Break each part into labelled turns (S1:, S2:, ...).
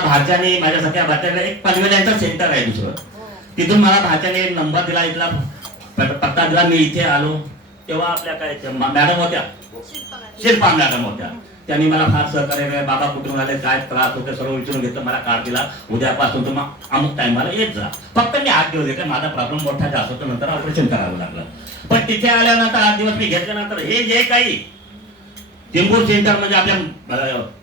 S1: भाच्याने माझ्या सगळ्या भाच्याला एक पनवेल्यांचं सेंटर आहे दुसरं. तिथून मला भाच्याने नंबर दिला इथला पत्ता दिला. मी इथे आलो. तेव्हा आपल्या काय मॅडम होत्या. शिल्पा मॅडम होत्या. त्यांनी मला फार सहकार्य केलं. बाबा कुठून आले? काय त्रास होते सर्व विचारून घेतलं. मला कार्ड दिला. उद्यापासून तुम्ही अमुक टायमाला येत जा. फक्त मी आठ दिवस घेतले. माझा प्रॉब्लेम मोठा जास्त होतो. नंतर ऑपरेशन करावं लागलं. पण तिथे आल्यानंतर आठ दिवस मी घेतल्यानंतर हे जे काही चेंबूर सेंटर म्हणजे आपल्या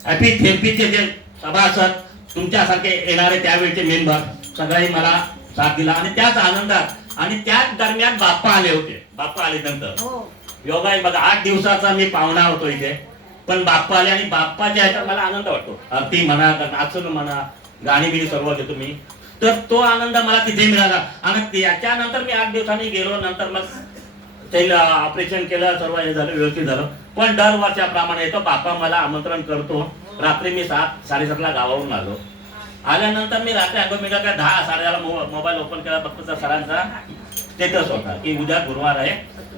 S1: हॅपी थेरपीचे जे सभासद तुमच्यासारखे येणारे त्यावेळचे मेंबर सगळ्यांनी मला साथ दिला. आणि त्याच आनंदात आणि त्याच दरम्यान बाप्पा आले होते. बाप्पा आले नंतर. योगा आहे बघा आठ दिवसाचा मी पाहुणा होतो इथे. पण बाप्पा आले आणि बाप्पाच्या ह्याच्यात मला आनंद वाटतो. आरती म्हणा नाचून म्हणा गाणी बिणी सर्व घेतो मी. तर तो आनंद मला तिथे मिळाला. आणि त्याच्यानंतर मी आठ दिवसांनी गेलो. नंतर मग त्याला ऑपरेशन केलं सर्व हे झालं व्यवस्थित झालं. पण दर वर्षाप्रमाणे येतो बाप्पा मला आमंत्रण करतो. रात्री मी सात साडेसातला गावावरून आलो. आल्यानंतर मी रात्री मी काय दहा साडेदहाला मोबाईल ओपन केला फक्त तर सरांचा स्टेटस होता की उद्या गुरुवार आहे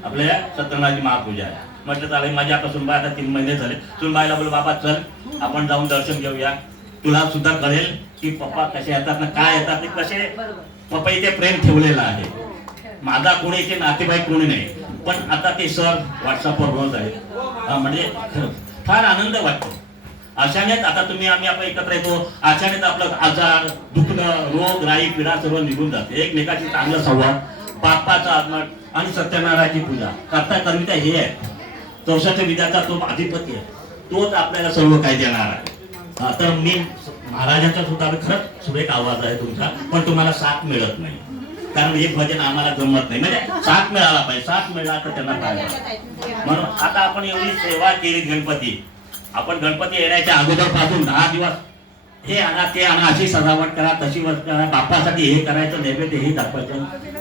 S1: आपल्या सत्यनाथची महापूजा आहे. म्हटलं चालेल माझ्यापासून आता आता तीन महिने झाले. सुनबाईला बोल बाबा चल आपण जाऊन दर्शन घेऊया. तुला सुद्धा कळेल की पप्पा कसे येतात ना काय येतात ते कसे पप्पा इथे प्रेम ठेवलेलं आहे. माझा कोणी इथे नातेवाईक कोणी नाही. पण आता ते सर व्हॉट्सअपवर रोज आहे म्हणजे फार आनंद वाटतो. अशानेच आता तुम्ही आम्ही आपण एकत्र येतो. अशानेच आपलं आजार दुखणं रोग राई पिढा सर्व निघून जाते. एकमेकाची चांगलं संवाद पापाचा आत्मा आणि सत्यनारायणाची पूजा. करता कविता हे आहे चौशाच्या विद्याचा तो अधिपती आहे. तोच आपल्याला सर्व काही देणार आहे. तर मी महाराजांचा सुद्धा खरंच सुरेख आवाज आहे तुमचा पण तुम्हाला साथ मिळत नाही. कारण हे भजन आम्हाला जमत नाही. म्हणजे साथ मिळाला पाहिजे. साथ मिळाला तर त्यांना काय म्हणून आता आपण एवढी सेवा केली गणपती. आपण गणपती येण्याच्या अगोदरपासून दहा दिवस हे आणा ते आणा अशी सजावट करा तशी करा बाप्पासाठी हे करायचं नैवेद्य हे दाखवायचं.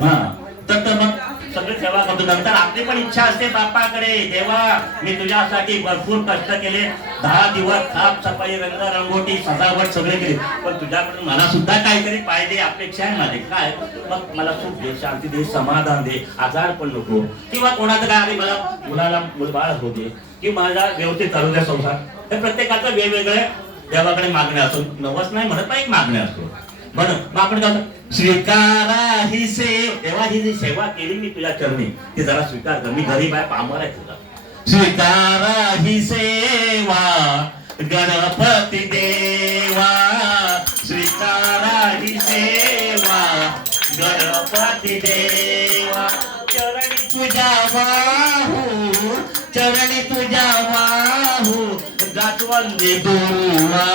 S1: हा. तर तर मग सगळी सेवा करतो. नंतर आपली पण इच्छा असते बाप्पाकडे. देवा मी तुझ्यासाठी भरपूर कष्ट केले. दहा दिवस साफसफाई रंग रंगोटी सजावट सगळे केले. पण तुझ्याकडून मला सुद्धा काहीतरी पाहिजे अपेक्षा आहे माझे. काय? मग मला सुख दे शांती दे समाधान दे आजार पण नको. किंवा कोणाचं काय आधी मला मुलाला मुलबाळ होऊ दे माझा व्यवस्थित चालू द्या संसार. हे प्रत्येकाचं वेगवेगळे देवाकडे मागणे असतो नवस नाही म्हणत पण एक मागणे असतो म्हणून मग आपण काय स्वीकारा ही सेव. तेव्हा ही जी सेवा केली मी तुझ्या चरणी ती जरा स्वीकार कर. मी गरीब आहे पामर आहे तुझा. स्वीकारा ही सेवा गणपती देवा. स्वीकारा ही सेवा गणपती देवा. चरणी तुझ्या वाहू चरणी तुझ्या वाहू जातवंदी दुर्वा.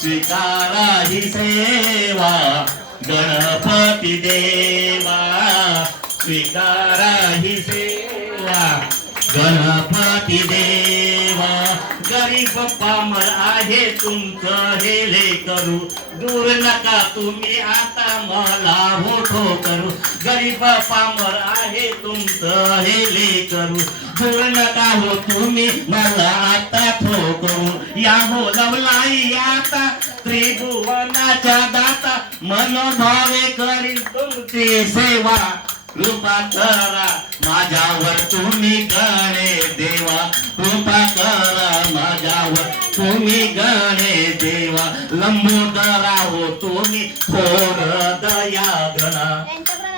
S1: स्वीकारा ही सेवा गणपती देवा. स्वीकारा ही सेवा. गणपती देवा गरीब पामर आहे तुमचं हेले करू. दूर नका तुम्ही आता मला मोठो करू. गरीब पामर आहे तुमचं हे ले करू. दूर नका हो तुम्ही मला आता ठो करू. या हो लवलाई आता त्रिभुवनाच्या दाता. मनोभावे करील तुमची सेवा. कृपा करा माझ्यावर तुम्ही गणे देवा. कृपा करा माझ्यावर तुम्ही गणे देवा. लंबोदरा हो तुम्ही थोर दया गणा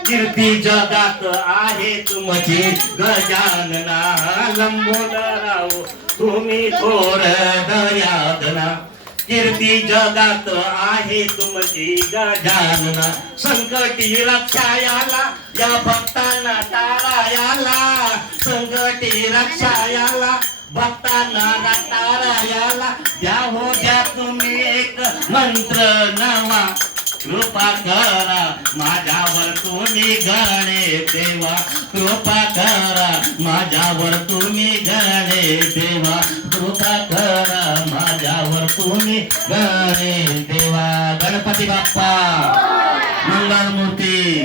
S1: कीर्ती जगात आहे तुमची गजानना. लंबोदरा हो तुम्ही थोर दया गणा कीर्ती जगात आहे तुमची गजानना. संकटी रक्षायाला या भक्तांना तारायाला संकटी रक्षायाला भक्तांना तारायाला द्या हो द्या तुम्ही एक मंत्र नवा. कृपा करा माझ्यावर तुम्ही गणे देवा. कृपा करा माझ्यावर तुम्ही गणे देवा. कृपा करा माझ्यावर तुम्ही गणे देवा. गणपती बाप्पा मंगलमूर्ती